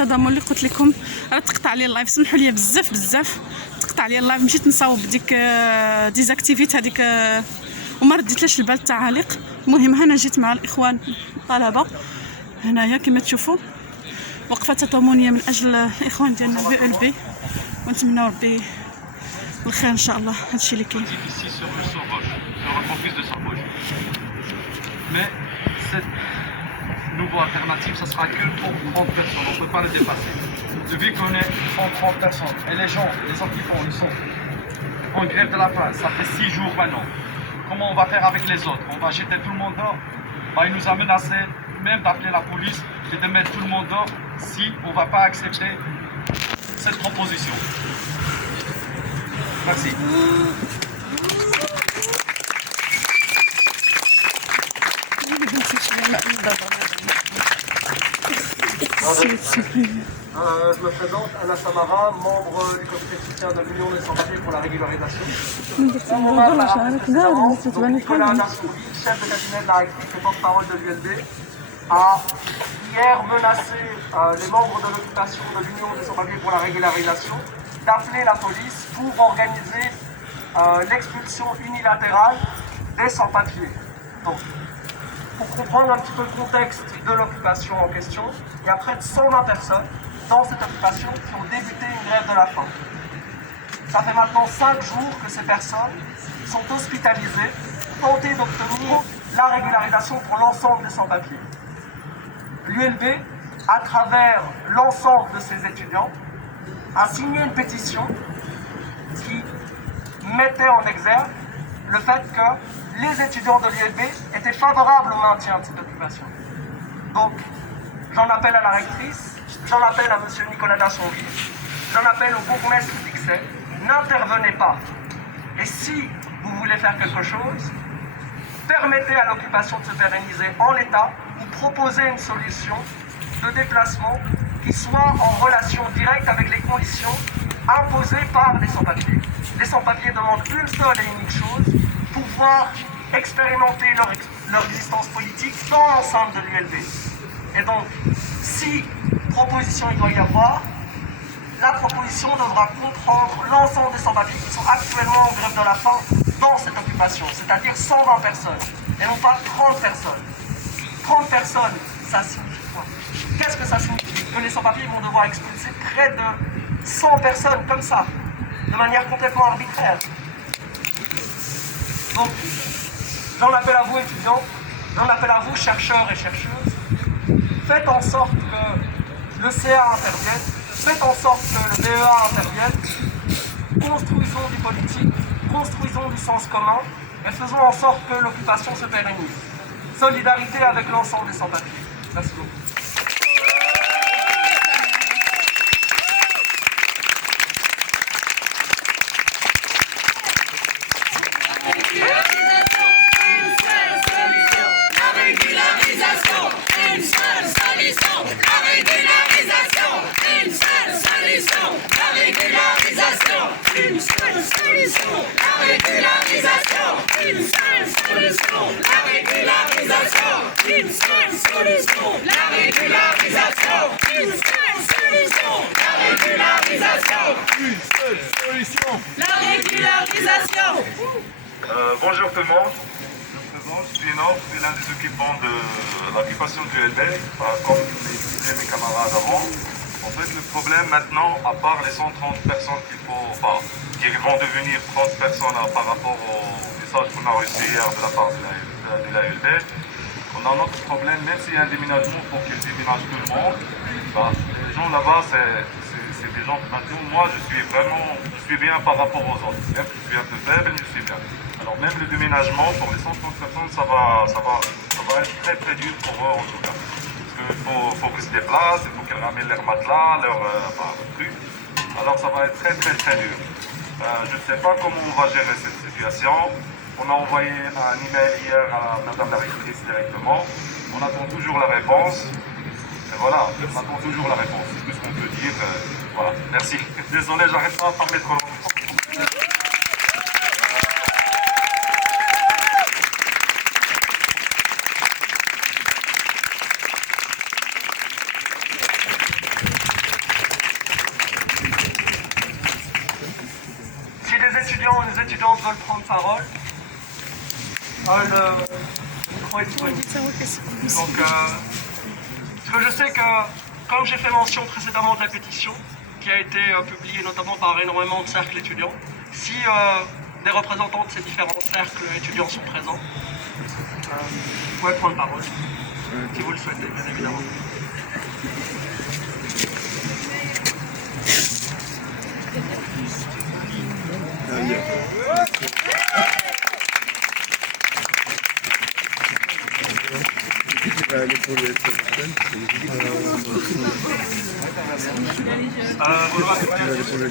التضامن اللي قلت لكم راه تقطع لي اللايف. سمحوا لي بزاف تقطع لي اللايف. مشيت نصاوب ديك ديزاكتيفيت هذيك وما رديتلاش البال التعاليق. المهم هنا جيت مع الاخوان الطلبه هنايا كما تشوفوا وقفه تضامنيه من اجل الاخوان ديالنا في ال بي، ونتمنوا ربي الخير ان شاء الله. هادشي اللي كاين. Mais cette nouvelle alternative, ça sera que pour 30 personnes, on ne peut pas le dépasser. Vu qu'on est 130 personnes, et les gens, les occupants, ils sont en grève de la faim, ça fait 6 jours maintenant. Comment on va faire avec les autres? On va jeter tout le monde dehors? Il nous a menacé même d'appeler la police et de mettre tout le monde dehors si on ne va pas accepter cette proposition. Merci. Je me présente, Anna Samara, membre du comité de soutien de l'Union des sans-papiers pour la régularisation. Nicolas Nassouri, chef de cabinet de la République et porte-parole de l'ULB, a hier menacé les membres de l'occupation de l'Union des sans-papiers pour la régularisation d'appeler la police pour organiser l'expulsion unilatérale des sans-papiers. Donc, pour comprendre un petit peu le contexte de l'occupation en question, il y a près de 120 personnes dans cette occupation qui ont débuté une grève de la faim. Ça fait maintenant 5 jours que ces personnes sont hospitalisées, tentées d'obtenir la régularisation pour l'ensemble des sans-papiers. L'ULB, à travers l'ensemble de ses étudiants, a signé une pétition qui mettait en exergue le fait que les étudiants de l'ULB étaient favorables au maintien de cette occupation. Donc, j'en appelle à la rectrice, j'en appelle à M. Nicolas Nassouri, j'en appelle au bourgmestre d'Ixelles, n'intervenez pas. Et si vous voulez faire quelque chose, permettez à l'occupation de se pérenniser en l'état ou proposez une solution de déplacement qui soit en relation directe avec les conditions imposées par les sans-papiers. Les sans-papiers demandent une seule et unique chose, pouvoir expérimenter leur existence politique dans l'ensemble de l'ULB. Et donc, si proposition il doit y avoir, la proposition devra comprendre l'ensemble des sans-papiers qui sont actuellement en grève de la faim dans cette occupation, c'est-à-dire 120 personnes, et non pas 30 personnes. 30 personnes, ça signifie quoi? Qu'est-ce que ça signifie? Que les sans-papiers vont devoir expulser près de 100 personnes comme ça, de manière complètement arbitraire. Donc, j'en appelle à vous étudiants, j'en appelle à vous chercheurs et chercheuses, faites en sorte que le CA intervienne, faites en sorte que le BEA intervienne, construisons du politique, construisons du sens commun et faisons en sorte que l'occupation se pérennise. Solidarité avec l'ensemble des sans-papiers. Merci beaucoup. Bonjour tout le monde, je me présente, je suis Enoch, je suis l'un des occupants de l'occupation du LB, comme disaient mes camarades avant. En fait, le problème maintenant, à part les 130 personnes qui vont devenir 30 personnes par rapport au message qu'on a reçu hier de la part de la LB, on a un autre problème, même s'il y a un déménagement pour qu'ils déménagent tout le monde, les gens là-bas, c'est des gens, maintenant, moi je suis bien par rapport aux autres, même si je suis un peu faible, je suis bien. Alors même le déménagement, pour les 130 personnes, ça va être très très dur pour eux en tout cas. Parce qu'il faut qu'ils se déplacent, il faut qu'ils ramènent leurs matelas, leurs trucs. Alors ça va être très très très dur. Je ne sais pas comment on va gérer cette situation. On a envoyé un email hier à Madame la rectrice directement. On attend toujours la réponse. Et voilà, on attend toujours la réponse. C'est tout ce qu'on peut dire. Voilà, merci. Désolé, j'arrête pas de parler trop longtemps. étudiants, les étudiantes veulent prendre parole. Le micro est disponible. Donc, parce que je sais que, comme j'ai fait mention précédemment de la pétition, qui a été publiée notamment par énormément de cercles étudiants, si des représentants de ces différents cercles étudiants sont présents, vous pouvez prendre parole, si vous le souhaitez, bien évidemment.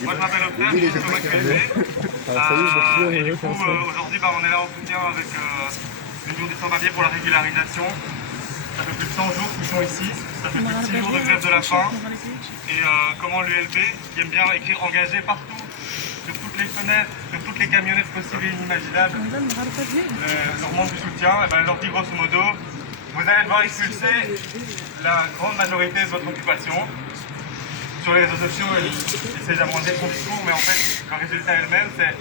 Moi je m'appelle Octave, je suis Thomas QLB. Et du coup aujourd'hui on est là en soutien avec l'Union des sans-papiers pour la régularisation. Ça fait plus de 100 jours qu'ils sont ici, ça fait plus de 6 jours de grève de la faim. Et comment l'ULB, qui aime bien écrire engagé partout, sur toutes les fenêtres, sur toutes les camionnettes possibles et inimaginables, leur demande du soutien, et ben, leur dit grosso modo, vous allez devoir expulser la grande majorité de votre occupation. Sur les réseaux sociaux, ils essaient d'amoindrir son discours, mais en fait, le résultat elle-même, c'est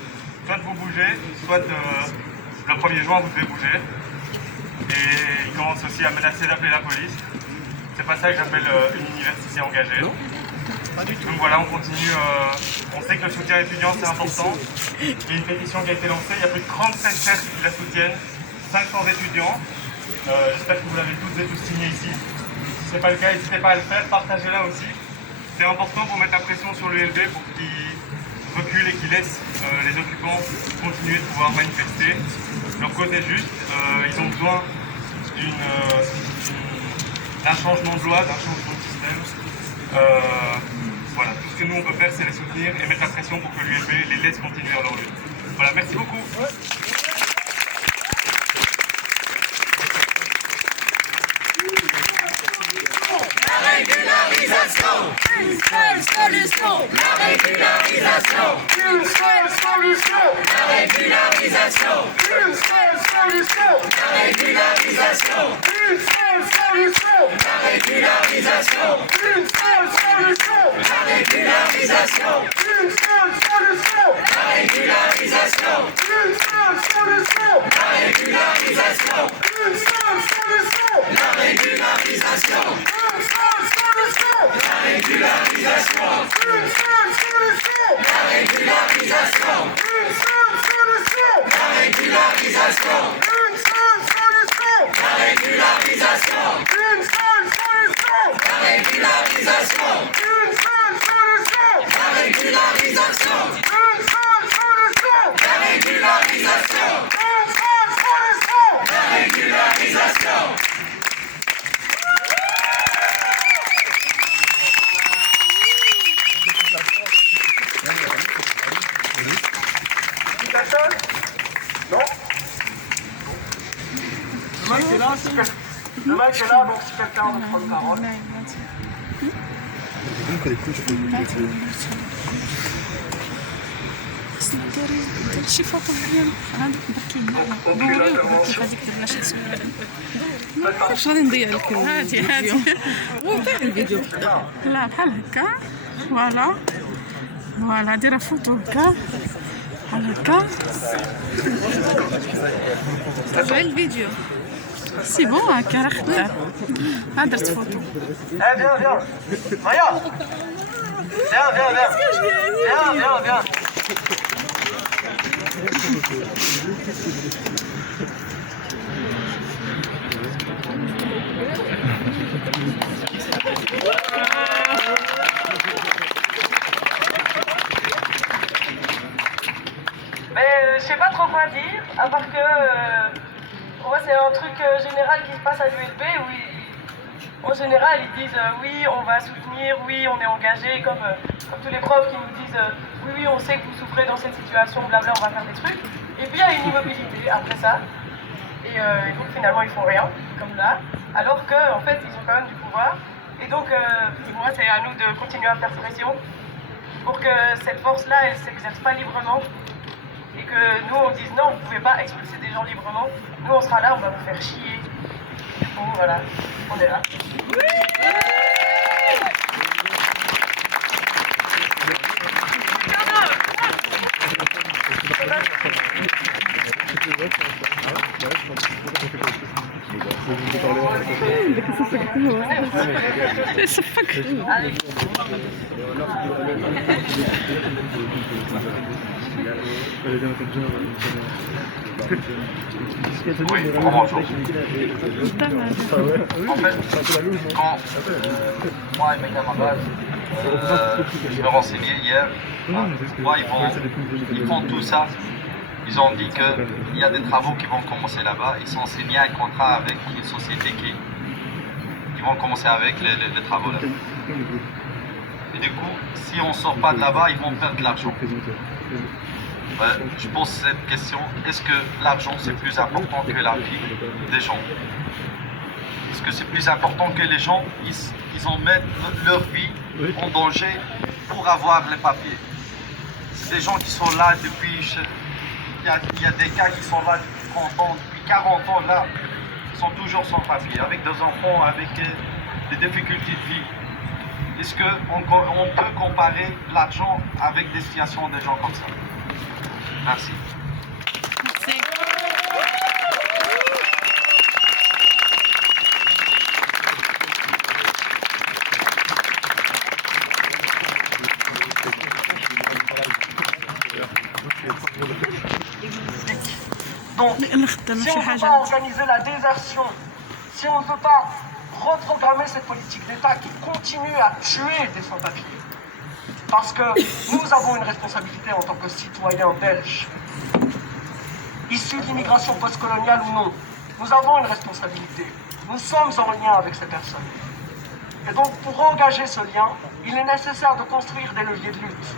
soit vous bougez, soit le 1er juin, vous devez bouger. Et ils commencent aussi à menacer d'appeler la police. C'est pas ça que j'appelle une université engagée. Donc voilà, on continue. On sait que le soutien étudiant, c'est important. Il y a une pétition qui a été lancée, il y a plus de 37 cercles qui la soutiennent, 500 étudiants. J'espère que vous l'avez toutes et tous signé ici. Si ce n'est pas le cas, n'hésitez pas à le faire, partagez-la aussi. C'est important pour mettre la pression sur l'ULB pour qu'il recule et qu'il laisse les occupants continuer de pouvoir manifester. Leur cause est juste, ils ont besoin d'un changement de loi, d'un changement de système. Voilà, tout ce que nous on peut faire, c'est les soutenir et mettre la pression pour que l'ULB les laisse continuer dans leur lutte. Voilà, merci beaucoup. Une seule solution, la régularisation. Une seule solution, La régularisation. une seule solution, La régularisation. une seule solution, La régularisation. une seule solution, La régularisation. une seule solution, La régularisation. une seule solution, La régularisation. une seule solution, La régularisation. une seule solution, La régularisation. une seule solution, La régularisation. une seule solution, La régularisation. une seule solution, La régularisation. une seule solution, La régularisation. une seule solution, La régularisation. une seule solution, La régularisation. une seule solution. La régularisation. Personne? Non? Le mec est là, donc si quelqu'un veut prendre la parole. شي فوطو ديال هذوك بركي كيف هذيك درنا شي سؤال ما عرفتش غادي نضيع لك هادي وضيع الفيديو لا بحال هكا فوالا ديرها فوطو هكا بحال هكا تابعي الفيديو سي بون هكا راه خدام ها درت فوطو Eh, viens. Maya! Viens. Mais je sais pas trop quoi dire, à part que pour moi c'est un truc général qui se passe à l'ULB où en général ils disent oui on va soutenir, oui on est engagé, comme tous les profs qui nous disent oui on sait que vous souffrez dans cette situation, blabla on va faire des trucs. Et puis il y a une immobilité après ça, et donc finalement ils font rien, comme là, alors qu'en fait ils ont quand même du pouvoir. Et donc pour moi c'est à nous de continuer à faire pression pour que cette force-là elle s'exerce pas librement. Et que nous on dise non, vous pouvez pas expulser des gens librement. Nous on sera là, on va vous faire chier. Du coup voilà, on est là. يصفك. Oui, bonjour. En fait, quand moi et mes camarades, je me renseignais hier, moi, ils font tout ça. Ils ont dit qu'il y a des travaux qui vont commencer là-bas. Ils sont signés un contrat avec une société qui vont commencer avec les travaux là. Et du coup, si on ne sort pas de là-bas, ils vont perdre de l'argent. Je pose cette question, est-ce que l'argent c'est plus important que la vie des gens? Est-ce que c'est plus important que les gens, ils en mettent leur vie en danger pour avoir les papiers? C'est des gens qui sont là depuis, il y a des cas qui sont là depuis 30 ans, depuis 40 ans là, ils sont toujours sans papier, avec des enfants, avec des difficultés de vie. Est-ce qu'on peut comparer l'argent avec des situations des gens comme ça? Merci. Merci. Donc, si on ne veut pas organiser la désertion, si on ne veut pas reprogrammer cette politique d'État qui continue à tuer des sans-papiers, parce que nous avons une responsabilité en tant que citoyens belges, issus de l'immigration postcoloniale ou non, nous avons une responsabilité. Nous sommes en lien avec ces personnes. Et donc, pour engager ce lien, il est nécessaire de construire des leviers de lutte.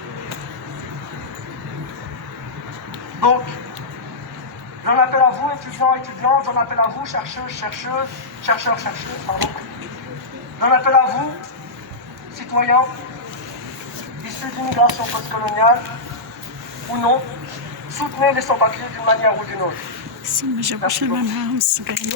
Donc, j'en appelle à vous, étudiants, étudiantes, j'en appelle à vous, chercheurs, chercheuses, pardon. J'en appelle à vous, citoyens, issus de l'immigration postcoloniale ou non, soutenez les sans-papiers d'une manière ou d'une autre. ما جابوش الماء معاهم السبعين.